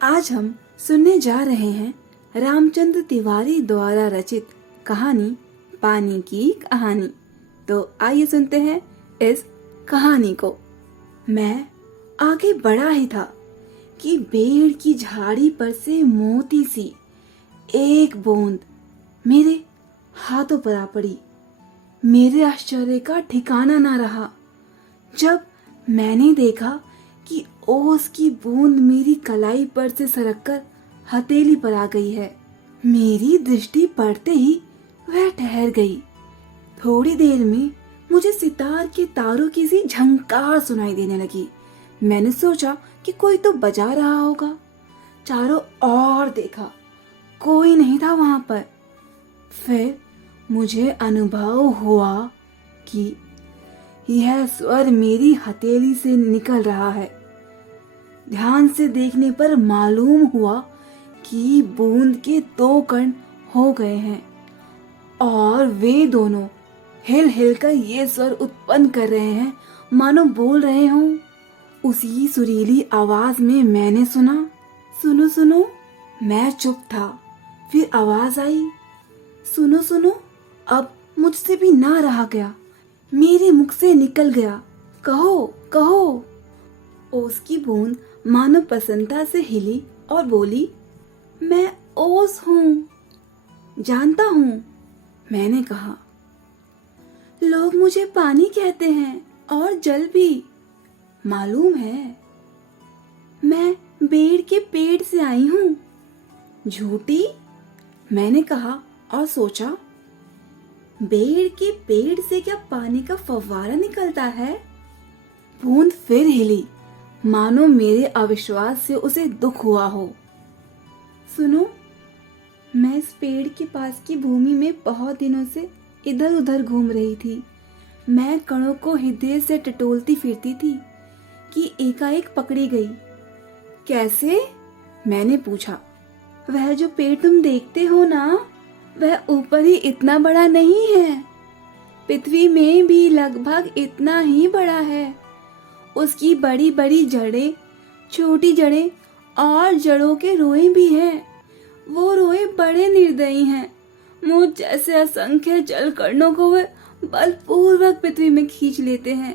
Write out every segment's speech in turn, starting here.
आज हम सुनने जा रहे हैं रामचंद्र तिवारी द्वारा रचित कहानी पानी की कहानी। तो आइए सुनते हैं इस कहानी को। मैं आगे बढ़ा ही था कि पेड़ की झाड़ी पर से मोती सी एक बूंद मेरे हाथों पर आ पड़ी। मेरे आश्चर्य का ठिकाना ना रहा जब मैंने देखा कि ओस की बूंद मेरी कलाई पर से सरककर हथेली पर आ गई है। मेरी दृष्टि पड़ते ही वह ठहर गई। थोड़ी देर में मुझे सितार के तारों की सी झंकार सुनाई देने लगी। मैंने सोचा कि कोई तो बजा रहा होगा। चारों ओर देखा, कोई नहीं था वहां पर। फिर मुझे अनुभव हुआ कि यह स्वर मेरी हथेली से निकल रहा है। ध्यान से देखने पर मालूम हुआ कि बूंद के दो कण हो गए हैं और वे दोनों हिल हिल कर ये स्वर उत्पन्न कर रहे हैं, मानो बोल रहे हों। उसी सुरीली आवाज में मैंने सुना, सुनो सुनो। मैं चुप था। फिर आवाज आई, सुनो सुनो। अब मुझसे भी ना रहा गया, मेरे मुख से निकल गया, कहो कहो। ओस की बूंद मानो प्रसन्नता से हिली और बोली, मैं ओस हूँ, जानता हूँ। मैंने कहा, लोग मुझे पानी कहते हैं और जल भी, मालूम है। मैं बेर के पेड़ से आई हूँ। झूठी, मैंने कहा और सोचा, बेर के पेड़ से क्या पानी का फव्वारा निकलता है? बूंद फिर हिली, मानो मेरे अविश्वास से उसे दुख हुआ हो। सुनो, मैं इस पेड़ के पास की भूमि में बहुत दिनों से इधर उधर घूम रही थी। मैं कणों को हृदय से टटोलती फिरती थी कि एकाएक पकड़ी गई। कैसे? मैंने पूछा। वह जो पेड़ तुम देखते हो ना, वह ऊपर ही इतना बड़ा नहीं है, पृथ्वी में भी लगभग इतना ही बड़ा है। उसकी बड़ी बड़ी जड़ें, छोटी जड़ें और जड़ों के रोए भी हैं। वो रोए बड़े निर्दयी हैं। मुझ जैसे असंख्य जल कणों को वे बलपूर्वक पृथ्वी में खींच लेते हैं।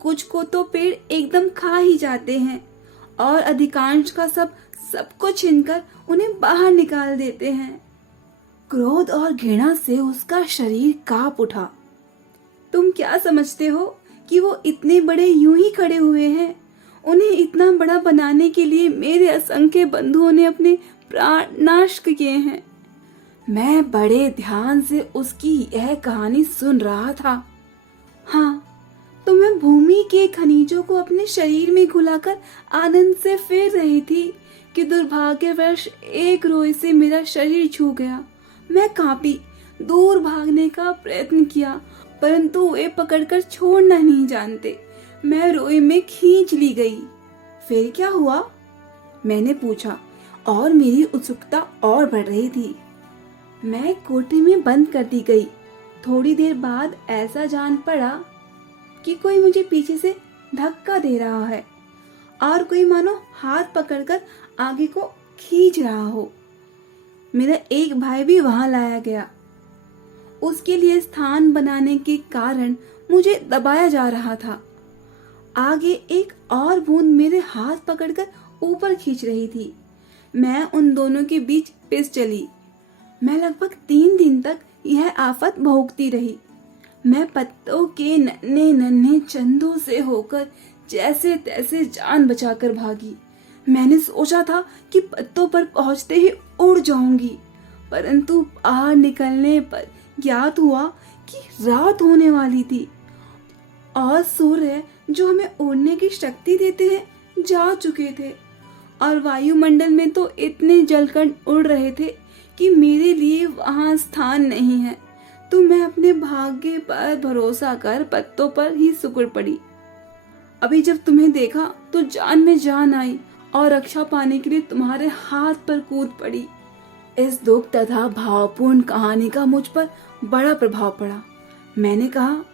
कुछ को तो पेड़ एकदम खा ही जाते हैं और अधिकांश का सब कुछ छीनकर उन्हें बाहर निकाल देते हैं। क्रोध और घृणा से उसका शरीर कांप उठा। तुम क्या समझते हो कि वो इतने बड़े यूं ही खड़े हुए हैं? उन्हें इतना बड़ा बनाने के लिए मेरे असंख्य बंधुओं ने अपने प्राण नाश किए हैं। मैं बड़े ध्यान से उसकी यह कहानी सुन रहा था। हाँ, तो मैं भूमि के खनिजों को अपने शरीर में घुलाकर आनंद से फेर रही थी कि दुर्भाग्यवश एक रोए से मेरा शरीर छू गया। मैं कांपी, दूर भागने का प्रयत्न किया, परंतु वे पकड़कर छोड़ना नहीं जानते। मैं रोए में खींच ली गई। फिर क्या हुआ? मैंने पूछा और मेरी उत्सुकता और बढ़ रही थी। मैं कोठरी में बंद कर दी गई। थोड़ी देर बाद ऐसा जान पड़ा कि कोई मुझे पीछे से धक्का दे रहा है और कोई मानो हाथ पकड़कर आगे को खींच रहा हो। मेरा एक भाई भी वहां लाया गया। उसके लिए स्थान बनाने के कारण मुझे दबाया जा रहा था। आगे एक और बूंद मेरे हाथ पकड़कर ऊपर खींच रही थी। मैं उन दोनों के बीच पिस चली। मैं लगभग 3 दिन तक यह आफत भोगती रही। मैं पत्तों के नन्हे नन्हे चंदों से होकर जैसे तैसे जान बचाकर भागी। मैंने सोचा था कि पत्तों पर पहुंचते ही उड़ जाऊंगी, परंतु बाहर निकलने पर ज्ञात हुआ कि रात होने वाली थी और सूर्य जो हमें उड़ने की शक्ति देते हैं जा चुके थे और वायुमंडल में तो इतने जलकण उड़ रहे थे कि मेरे लिए वहां स्थान नहीं है। तो मैं अपने भाग्य पर भरोसा कर पत्तों पर ही सिकुड़ पड़ी। अभी जब तुम्हें देखा तो जान में जान आई और रक्षा पाने के लिए तुम्हारे हाथ पर कूद पड़ी। इस दुख तथा भावपूर्ण कहानी का मुझ पर बड़ा प्रभाव पड़ा। मैंने कहा,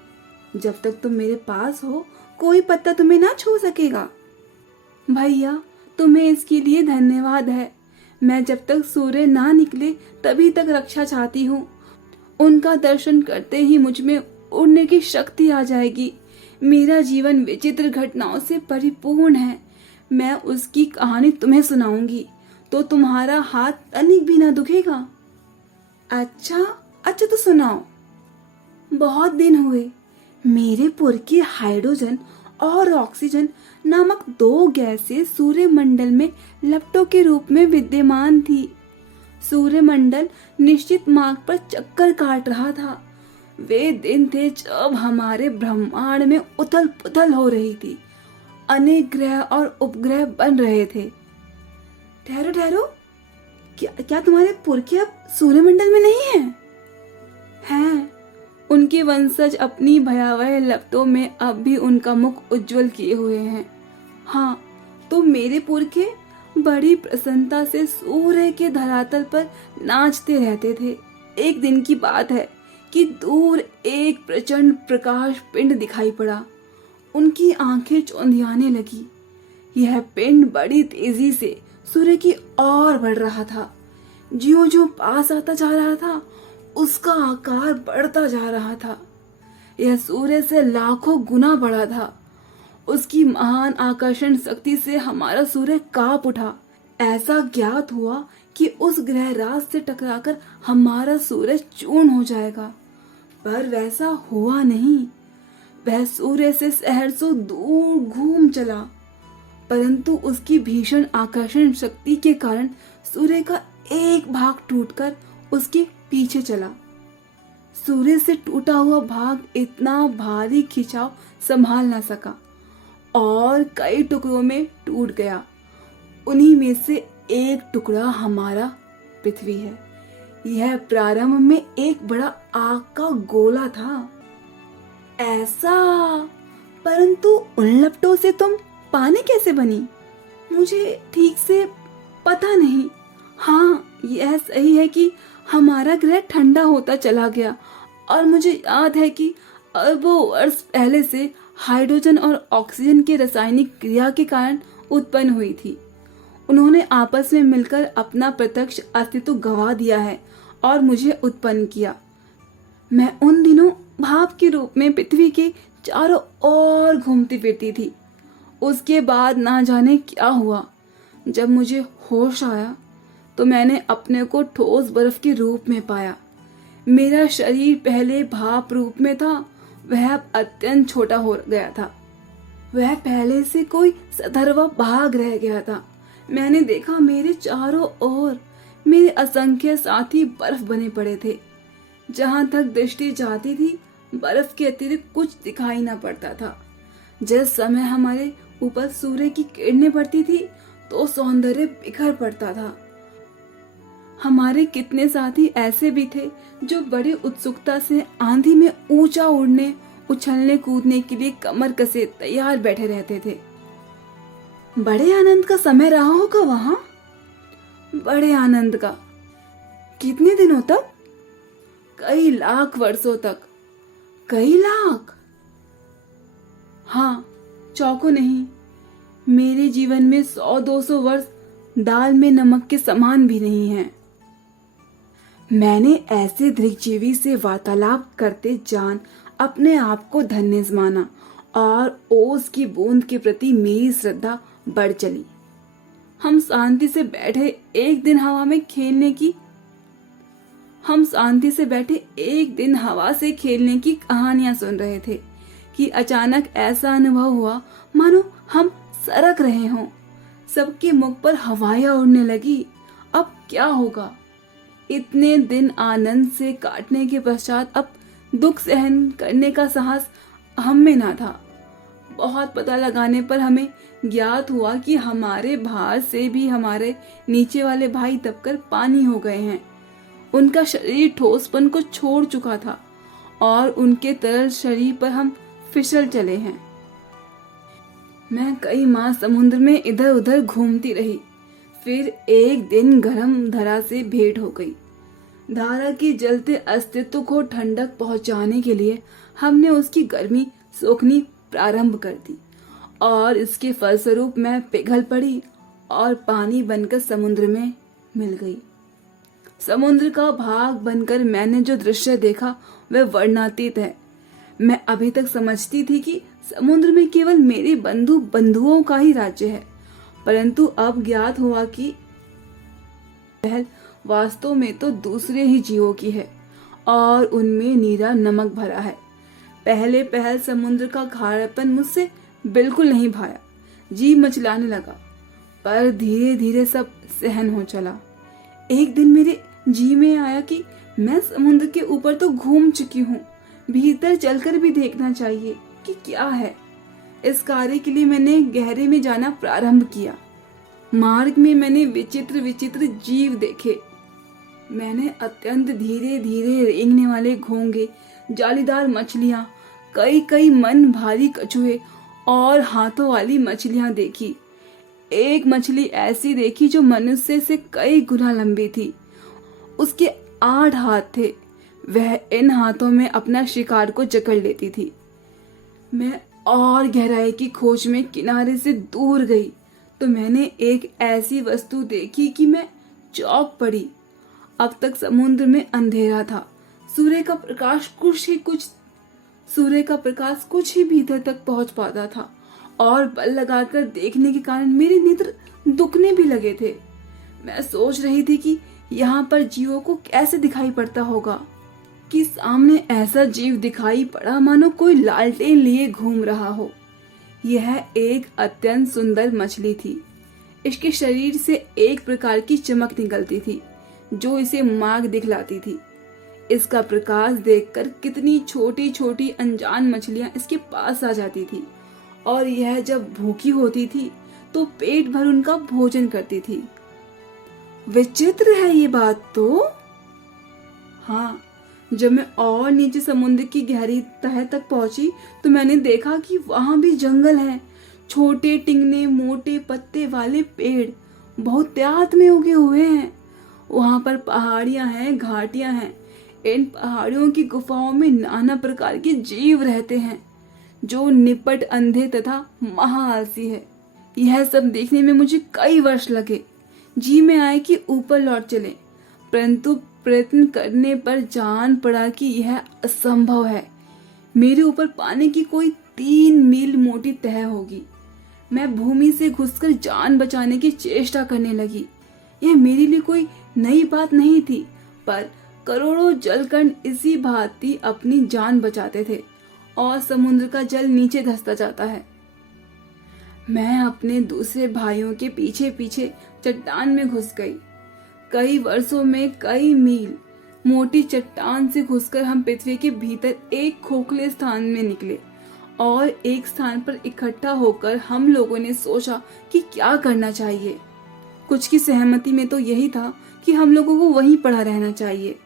जब तक तुम मेरे पास हो कोई पत्ता तुम्हें ना छू सकेगा। भैया, तुम्हें इसके लिए धन्यवाद है। मैं जब तक सूर्य ना निकले तभी तक रक्षा चाहती हूँ। उनका दर्शन करते ही मुझ में उड़ने की शक्ति आ जाएगी। मेरा जीवन विचित्र घटनाओं से परिपूर्ण है। मैं उसकी कहानी तुम्हें सुनाऊंगी तो तुम्हारा हाथ तनिक भी ना दुखेगा। अच्छा अच्छा, तो सुनाओ। बहुत दिन हुए मेरे पुरखे हाइड्रोजन और ऑक्सीजन नामक दो गैसें सूर्यमंडल में लपटों के रूप में विद्यमान थी। सूर्यमंडल निश्चित मार्ग पर चक्कर काट रहा था। वे दिन थे जब हमारे ब्रह्मांड में उथल पुथल हो रही थी। अनेक ग्रह और उपग्रह बन रहे थे। ठहरो ठहरो, क्या तुम्हारे पुरखे अब सूर्यमंडल में नहीं हैं? हैं। उनके वंशज अपनी भयावह लपटों में अब भी उनका मुख उज्जवल किए हुए हैं। हाँ, तो मेरे पुरखे बड़ी प्रसन्नता से सूर्य के धरातल पर नाचते रहते थे। एक दिन की बात है कि दूर एक प्रचंड प्रकाश पिंड दिखाई पड़ा। उनकी आंखें चौंधियाने लगी। यह पिंड बड़ी तेजी से सूर्य की ओर बढ़ रहा था। ज्यों-ज्यों पास आता जा रहा था, उसका आकार बढ़ता जा रहा था। यह सूर्य से लाखों गुना बड़ा था। उसकी महान आकर्षण शक्ति से हमारा सूर्य कांप उठा। ऐसा ज्ञात हुआ कि उस ग्रह राज से टकराकर हमारा सूरज चूर्ण हो जाएगा, पर वैसा हुआ नहीं। वह सूर्य से सहस्रों दूर घूम चला, परंतु उसकी भीषण आकर्षण शक्ति के कारण सूर्य का एक भाग टूटकर उसके पीछे चला। सूर्य से टूटा हुआ भाग इतना भारी खिंचाव संभाल न सका और कई टुकड़ों में टूट गया। उन्हीं में से एक टुकड़ा हमारा पृथ्वी है। यह प्रारंभ में एक बड़ा आग का गोला था। ऐसा? परंतु उन लपटों से तुम पानी कैसे बनी? मुझे ठीक से पता नहीं। हाँ, यह सही है कि हमारा ग्रह ठंडा होता चला गया और मुझे याद है कि अरबों वर्ष पहले से हाइड्रोजन और ऑक्सीजन के रासायनिक क्रिया के कारण उत्पन्न हुई थी। उन्होंने आपस में मिलकर अपना प्रत्यक्ष अस्तित्व गंवा दिया है और मुझे उत्पन्न किया। मैं उन दिनों भाप के रूप में पृथ्वी के चारों ओर घूमती फिरती थी। उसके बाद ना जाने क्या हुआ। जब मुझे होश आया तो मैंने अपने को ठोस बर्फ के रूप में पाया। मेरा शरीर पहले भाप रूप में था, वह अब अत्यंत छोटा हो गया था। वह पहले से कोई सधरवा भाग रह गया था। मैंने देखा मेरे चारों ओर मेरे असंख्य साथी बर्फ बने पड़े थे। जहां तक दृष्टि जाती थी, बर्फ के अतिरिक्त कुछ दिखाई न पड़ता था। जिस समय हमारे ऊपर सूर्य की किरणें पड़ती थी तो सौंदर्य बिखर पड़ता था। हमारे कितने साथी ऐसे भी थे जो बड़ी उत्सुकता से आंधी में ऊंचा उड़ने, उछलने कूदने के लिए कमर कसे तैयार बैठे रहते थे। बड़े आनंद का समय रहा होगा वहां। बड़े आनंद का। कितने दिनों तक? कई लाख वर्षों तक। कई लाख? हाँ, चौंको नहीं। मेरे जीवन में 100-200 वर्ष दाल में नमक के समान भी नहीं है। मैंने ऐसे दृग्जीवी से वार्तालाप करते जान अपने आप को धन्य माना और ओस की बूंद के प्रति मेरी श्रद्धा बढ़ चली। हम शांति से बैठे एक दिन हवा से खेलने की कहानियां सुन रहे थे कि अचानक ऐसा अनुभव हुआ मानो हम सरक रहे हों। सबके मुख पर हवाएं उड़ने लगी। अब क्या होगा? इतने दिन आनंद से काटने के पश्चात अब दुख सहन करने का साहस हम में ना था। बहुत पता लगाने पर हमें ज्ञात हुआ कि हमारे भार से भी हमारे नीचे वाले भाई दबकर पानी हो गए हैं। उनका शरीर ठोसपन को छोड़ चुका था और उनके तरल शरीर पर हम फिसल चले हैं। मैं कई माह समुद्र में इधर उधर घूमती रही। फिर एक दिन गर्म धरा से भेंट हो गई। धारा के जलते अस्तित्व को ठंडक पहुंचाने के लिए हमने उसकी गर्मी सोखनी प्रारंभ कर दी और इसके फलस्वरूप मैं पिघल पड़ी और पानी बनकर समुद्र में मिल गई। समुद्र का भाग बनकर मैंने जो दृश्य देखा वह वर्णनातीत है। मैं अभी तक समझती थी कि समुद्र में केवल मेरे बंधुओं का ही राज्य है, परंतु अब ज्ञात हुआ कि पहल वास्तव में तो दूसरे ही जीवों की है और उनमें नीरा नमक भरा है। पहले पहल समुद्र का खारापन मुझसे बिल्कुल नहीं भाया, जी मचलाने लगा, पर धीरे धीरे सब सहन हो चला। एक दिन मेरे जी में आया कि मैं समुद्र के ऊपर तो घूम चुकी हूँ, भीतर चलकर भी देखना चाहिए कि क्या है। इस कार्य के लिए मैंने गहरे में जाना प्रारंभ किया। मार्ग में मैंने विचित्र विचित्र जीव देखे। मैंने अत्यंत धीरे धीरे रेंगने वाले घोंगे, जालीदार मछलियां, कई कई मन भारी कछुए और हाथों वाली मछलियां देखी। एक मछली ऐसी देखी जो मनुष्य से कई गुना लंबी थी। उसके 8 हाथ थे। वह इन हाथों में अपना शिकार को जकड़ लेती थी। मैं और गहराई की खोज में किनारे से दूर गई तो मैंने एक ऐसी वस्तु देखी कि मैं चौंक पड़ी। अब तक समुद्र में अंधेरा था। सूर्य का प्रकाश कुछ ही भीतर तक पहुंच पाता था और बल लगाकर देखने के कारण मेरे नेत्र दुखने भी लगे थे। मैं सोच रही थी कि यहाँ पर जीवों को कैसे दिखाई पड़ता होगा कि सामने ऐसा जीव दिखाई पड़ा मानो कोई लालटेन लिए घूम रहा हो। यह एक अत्यंत सुंदर मछली थी। इसके शरीर से एक प्रकार की चमक निकलती थी जो इसे मार्ग दिखलाती थी। इसका प्रकाश देखकर कितनी छोटी छोटी अनजान मछलियां इसके पास आ जाती थी और यह जब भूखी होती थी तो पेट भर उनका भोजन करती थी। विचित्र है ये बात तो। हाँ, जब मैं और नीचे समुद्र की गहरी तह तक पहुंची तो मैंने देखा कि वहां भी जंगल है। छोटे टिंगने मोटे पत्ते वाले पेड़ बहुत त्यात में उगे हुए हैं। वहां पर पहाड़ियां हैं, घाटियां हैं। इन पहाड़ियों की गुफाओं में नाना प्रकार के जीव रहते हैं जो निपट अंधे तथा महाआलसी है। यह सब देखने में मुझे कई वर्ष लगे। जी में आए कि ऊपर लौट चले, परंतु प्रयत्न करने पर जान पड़ा कि यह असंभव है। मेरे ऊपर पानी की कोई 3 मील मोटी तह होगी। मैं भूमि से घुसकर जान बचाने की चेष्टा करने लगी। यह मेरे लिए कोई नई बात नहीं थी, पर करोड़ों जलकण इसी भांति अपनी जान बचाते थे और समुद्र का जल नीचे धंसता जाता है। मैं अपने दूसरे भाइयों के पीछे पीछे चट्टान में घुस गई। कई वर्षों में कई मील मोटी चट्टान से घुसकर हम पृथ्वी के भीतर एक खोखले स्थान में निकले और एक स्थान पर इकट्ठा होकर हम लोगों ने सोचा कि क्या करना चाहिए। कुछ की सहमति में तो यही था कि हम लोगों को वहीं पड़ा रहना चाहिए,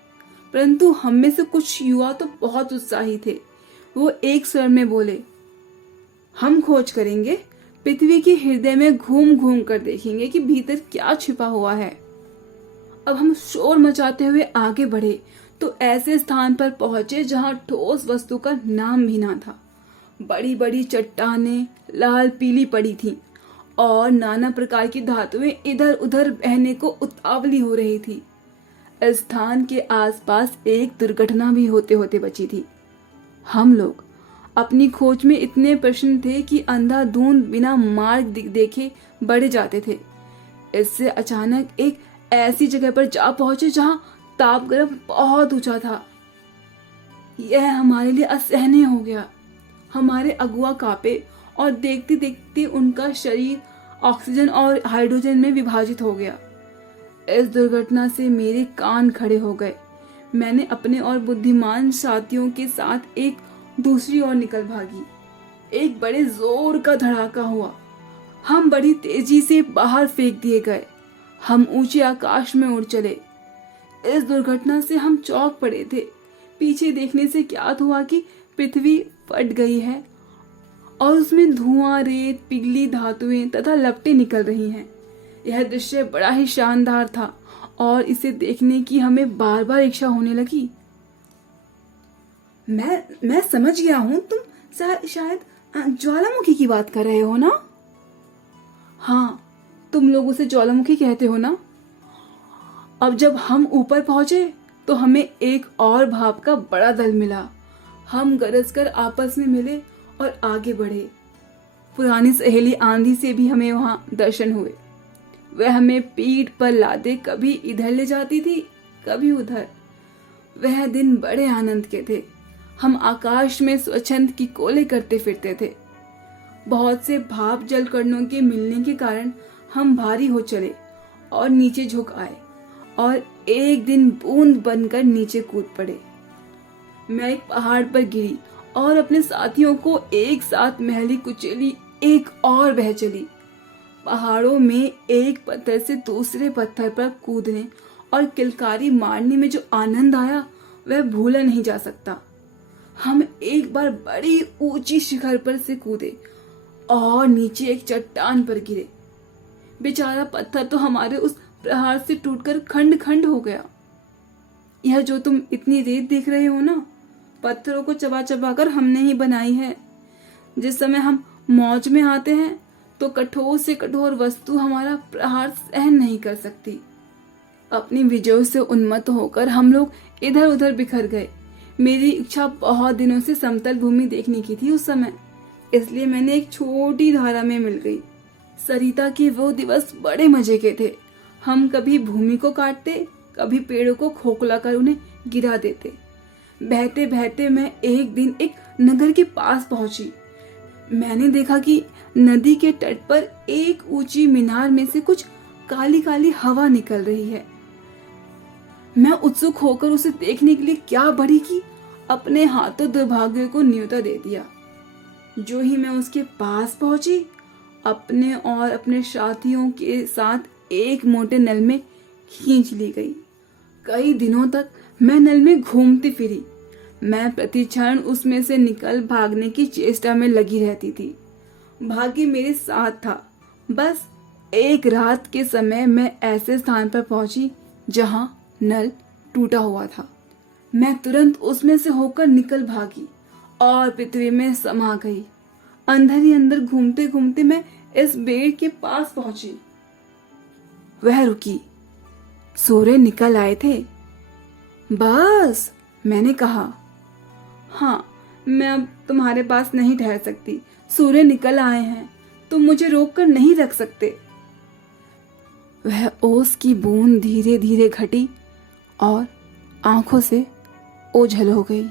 परंतु हम में से कुछ युवा तो बहुत उत्साही थे। वो एक स्वर में बोले, हम खोज करेंगे, पृथ्वी के हृदय में घूम घूम कर देखेंगे कि भीतर क्या छिपा हुआ है। अब हम शोर मचाते हुए आगे बढ़े तो ऐसे स्थान पर पहुंचे जहां ठोस वस्तु का नाम भी ना था। बड़ी बड़ी चट्टानें लाल पीली पड़ी थीं और नाना प्रकार की धातुएं इधर उधर बहने को उतावली हो रही थी। इस स्थान के आसपास एक दुर्घटना भी होते होते बची थी। हम लोग अपनी खोज में इतने प्रसन्न थे कि अंधाधुंध बिना मार्ग देखे बढ़े जाते थे। इससे अचानक एक ऐसी जगह पर जा पहुंचे जहां तापक्रम बहुत ऊंचा था। यह हमारे लिए असहनीय हो गया। हमारे अगुआ कांपे और देखते देखते उनका शरीर ऑक्सीजन और हाइड्रोजन में विभाजित हो गया। इस दुर्घटना से मेरे कान खड़े हो गए। मैंने अपने और बुद्धिमान साथियों के साथ एक दूसरी ओर निकल भागी। एक बड़े जोर का धड़ाका हुआ। हम बड़ी तेजी से बाहर फेंक दिए गए। हम ऊंचे आकाश में उड़ चले। इस दुर्घटना से हम चौंक पड़े थे। पीछे देखने से ज्ञात हुआ कि पृथ्वी फट गई है और उसमें धुआं, रेत, पिघली धातुएं तथा लपटें निकल रही हैं। यह दृश्य बड़ा ही शानदार था और इसे देखने की हमें बार बार इच्छा होने लगी। मैं समझ गया हूँ, तुम शायद ज्वालामुखी की बात कर रहे हो ना? हाँ, तुम लोग उसे ज्वालामुखी कहते हो ना। अब जब हम ऊपर पहुंचे तो हमें एक और भाप का बड़ा दल मिला। हम गरज कर आपस में मिले और आगे बढ़े। पुरानी सहेली आंधी से भी हमें वहां दर्शन हुए। वह हमें पीठ पर लादे कभी इधर ले जाती थी, कभी उधर। वह दिन बड़े आनंद के थे। हम आकाश में स्वच्छंद की कोले करते फिरते थे। बहुत से भाप जलकणों के मिलने के कारण हम भारी हो चले और नीचे झुक आए और एक दिन बूंद बनकर नीचे कूद पड़े। मैं एक पहाड़ पर गिरी और अपने साथियों को एक साथ महली कुचेली एक और बह चली। पहाड़ों में एक पत्थर से दूसरे पत्थर पर कूदने और किलकारी मारने में जो आनंद आया वह भूला नहीं जा सकता। हम एक बार बड़ी ऊंची शिखर पर से कूदे और नीचे एक चट्टान पर गिरे। बेचारा पत्थर तो हमारे उस प्रहार से टूटकर खंड खंड हो गया। यह जो तुम इतनी रेत देख रहे हो ना, पत्थरों को चबा चबा कर हमने ही बनाई है। जिस समय हम मौज में आते हैं तो कठोर से कठोर वस्तु हमारा प्रहार सहन नहीं कर सकती। अपनी विजयों से उन्मत्त होकर हम लोग इधर उधर बिखर गए। मेरी इच्छा बहुत दिनों से समतल भूमि देखने की थी उस समय, इसलिए मैंने एक छोटी धारा में मिल गई। सरिता के वो दिवस बड़े मजे के थे। हम कभी भूमि को काटते, कभी पेड़ों को खोखला कर उन्हें गिरा देते। बहते बहते मैं एक दिन एक नगर के पास पहुंची। मैंने देखा कि नदी के तट पर एक ऊंची मीनार में से कुछ काली काली हवा निकल रही है। मैं उत्सुक होकर उसे देखने के लिए क्या बढ़ी कि अपने हाथों दुर्भाग्य को न्योता दे दिया। जो ही मैं उसके पास पहुंची, अपने और अपने साथियों के साथ एक मोटे नल में खींच ली गई। कई दिनों तक मैं नल में घूमती फिरी। मैं प्रति क्षण उसमें से निकल भागने की चेष्टा में लगी रहती थी। भाग्य मेरे साथ था। बस एक रात के समय मैं ऐसे स्थान पर पहुंची जहां नल टूटा हुआ था। मैं तुरंत उसमें से होकर निकल भागी और पृथ्वी में समा गई। अंदर ही अंदर घूमते घूमते मैं इस बेड़ के पास पहुंची। वह रुकी। सूर्य निकल आए थे। बस, मैंने कहा। हाँ, मैं अब तुम्हारे पास नहीं ठहर सकती। सूर्य निकल आए हैं, तुम मुझे रोक कर नहीं रख सकते। वह ओस की बूंद धीरे धीरे घटी और आंखों से ओझल हो गई।